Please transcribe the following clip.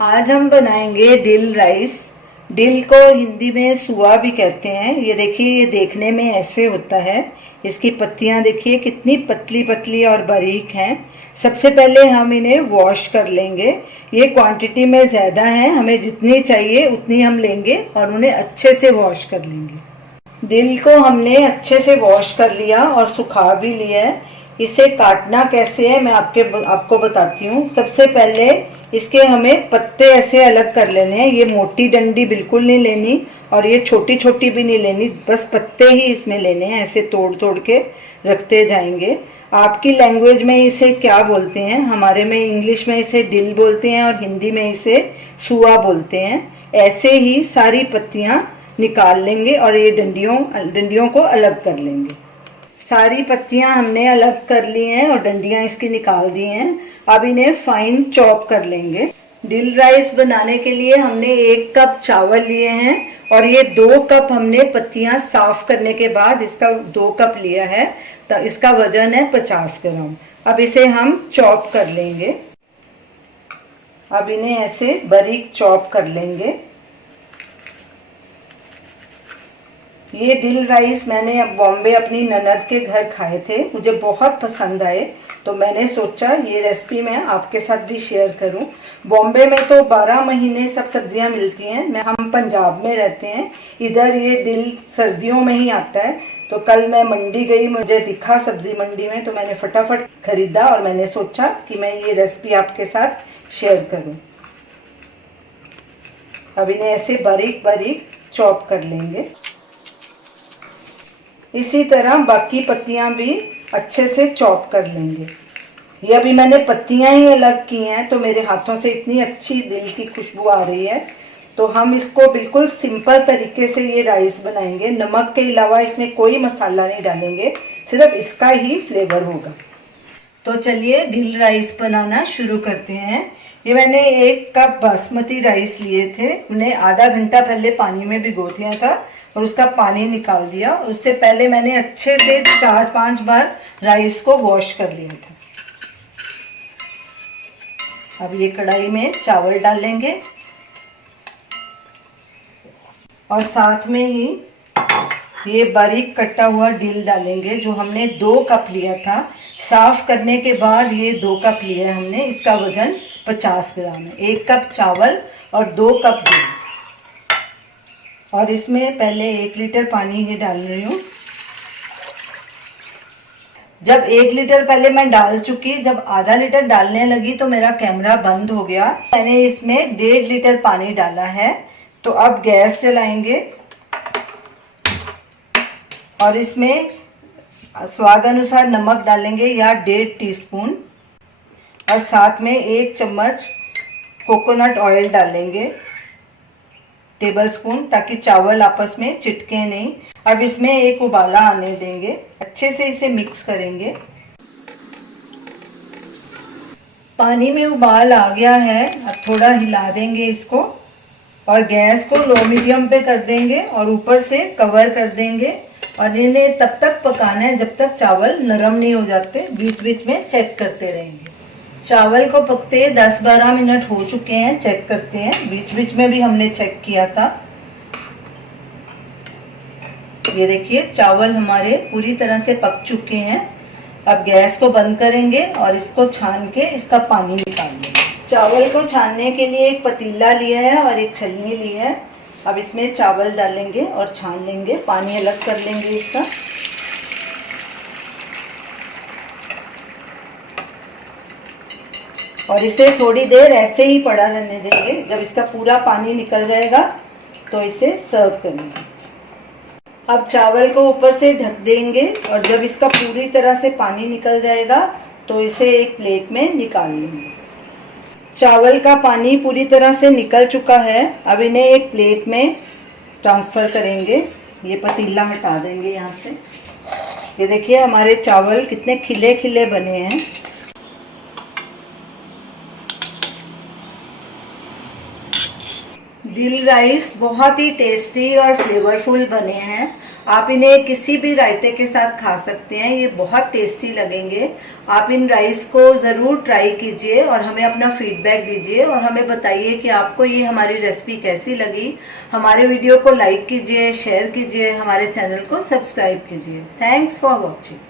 आज हम बनाएंगे डिल राइस। डिल को हिंदी में सुआ भी कहते हैं। ये देखिए, ये देखने में ऐसे होता है। इसकी पत्तियां देखिए कितनी पतली पतली और बारीक हैं। सबसे पहले हम इन्हें वॉश कर लेंगे। ये क्वांटिटी में ज़्यादा है, हमें जितनी चाहिए उतनी हम लेंगे और उन्हें अच्छे से वॉश कर लेंगे। डिल को हमने अच्छे से वॉश कर लिया और सुखा भी लिया है। इसे काटना कैसे है मैं आपको बताती हूँ। सबसे पहले इसके हमें पत्ते ऐसे अलग कर लेने हैं। ये मोटी डंडी बिल्कुल नहीं लेनी और ये छोटी छोटी भी नहीं लेनी, बस पत्ते ही इसमें लेने हैं। ऐसे तोड़ तोड़ के रखते जाएंगे। आपकी लैंग्वेज में इसे क्या बोलते हैं? हमारे में इंग्लिश में इसे डिल बोलते हैं और हिंदी में इसे सुआ बोलते हैं। ऐसे ही सारी पत्तियां निकाल लेंगे और ये डंडियों को अलग कर लेंगे। सारी पत्तियां हमने अलग कर ली हैं और डंडियां इसकी निकाल दी हैं। अब इन्हें फाइन चॉप कर लेंगे। डिल राइस बनाने के लिए हमने 1 कप चावल लिए हैं और ये 2 कप हमने पत्तियां साफ करने के बाद इसका 2 कप लिया है, तो इसका वजन है 50 ग्राम। अब इसे हम चॉप कर लेंगे। अब इन्हें ऐसे बारीक चॉप कर लेंगे। ये डिल राइस मैंने अब बॉम्बे अपनी ननद के घर खाए थे, मुझे बहुत पसंद आए, तो मैंने सोचा ये रेसिपी मैं आपके साथ भी शेयर करूं। बॉम्बे में तो 12 महीने सब सब्जियां मिलती हैं। हम पंजाब में रहते हैं, इधर ये डिल सर्दियों में ही आता है। तो कल मैं मंडी गई, मुझे दिखा सब्जी मंडी में, तो मैंने फटाफट खरीदा और मैंने सोचा कि मैं ये रेसिपी आपके साथ शेयर करूं। अब इन्हें ऐसे बारीक बारीक चॉप कर लेंगे। इसी तरह बाकी पत्तियां भी अच्छे से चॉप कर लेंगे। ये अभी मैंने पत्तियां ही अलग की हैं, तो मेरे हाथों से इतनी अच्छी दिल की खुशबू आ रही है। तो हम इसको बिल्कुल सिंपल तरीके से ये राइस बनाएंगे। नमक के अलावा इसमें कोई मसाला नहीं डालेंगे, सिर्फ इसका ही फ्लेवर होगा। तो चलिए डिल राइस बनाना शुरू करते हैं। ये मैंने 1 कप बासमती राइस लिए थे, उन्हें आधा घंटा पहले पानी में भिगो दिया था और उसका पानी निकाल दिया। उससे पहले मैंने अच्छे से 4-5 बार राइस को वॉश कर लिया था। अब ये कढ़ाई में चावल डालेंगे और साथ में ही ये बारीक कटा हुआ डिल डालेंगे जो हमने 2 कप लिया था। साफ करने के बाद ये 2 कप लिया हमने। इसका वजन 50 ग्राम है। 1 कप चावल और 2 कप डिल। और इसमें पहले 1 लीटर पानी ही डाल रही हूँ। जब 1 लीटर पहले मैं डाल चुकी, जब आधा लीटर डालने लगी तो मेरा कैमरा बंद हो गया। मैंने इसमें 1.5 लीटर पानी डाला है। तो अब गैस जलाएंगे और इसमें स्वाद अनुसार नमक डालेंगे या 1.5 टीस्पून और साथ में 1 चम्मच कोकोनट ऑयल डालेंगे, टेबल स्पून, ताकि चावल आपस में चिटके नहीं। अब इसमें एक उबाला आने देंगे, अच्छे से इसे मिक्स करेंगे। पानी में उबाल आ गया है, अब थोड़ा हिला देंगे इसको और गैस को लो मीडियम पे कर देंगे और ऊपर से कवर कर देंगे और इन्हें तब तक पकाना है जब तक चावल नरम नहीं हो जाते। बीच बीच में चेक करते रहेंगे। चावल को पकते 10-12 मिनट हो चुके हैं, चेक करते हैं। बीच बीच में भी हमने चेक किया था। ये देखिए चावल हमारे पूरी तरह से पक चुके हैं। अब गैस को बंद करेंगे और इसको छान के इसका पानी निकाल लेंगे। चावल को छानने के लिए एक पतीला लिया है और एक छलनी ली है। अब इसमें चावल डालेंगे और छान लेंगे, पानी अलग कर लेंगे इसका। और इसे थोड़ी देर ऐसे ही पड़ा रहने देंगे। जब इसका पूरा पानी निकल जाएगा तो इसे सर्व करेंगे। अब चावल को ऊपर से ढक देंगे और जब इसका पूरी तरह से पानी निकल जाएगा तो इसे एक प्लेट में निकाल लेंगे। चावल का पानी पूरी तरह से निकल चुका है। अब इन्हें एक प्लेट में ट्रांसफ़र करेंगे। ये पतीला हटा देंगे यहाँ से। ये देखिए हमारे चावल कितने खिले खिले बने हैं। डिल राइस बहुत ही टेस्टी और फ्लेवरफुल बने हैं। आप इन्हें किसी भी रायते के साथ खा सकते हैं, ये बहुत टेस्टी लगेंगे। आप इन राइस को ज़रूर ट्राई कीजिए और हमें अपना फीडबैक दीजिए और हमें बताइए कि आपको ये हमारी रेसिपी कैसी लगी। हमारे वीडियो को लाइक कीजिए, शेयर कीजिए, हमारे चैनल को सब्सक्राइब कीजिए। Thanks for watching.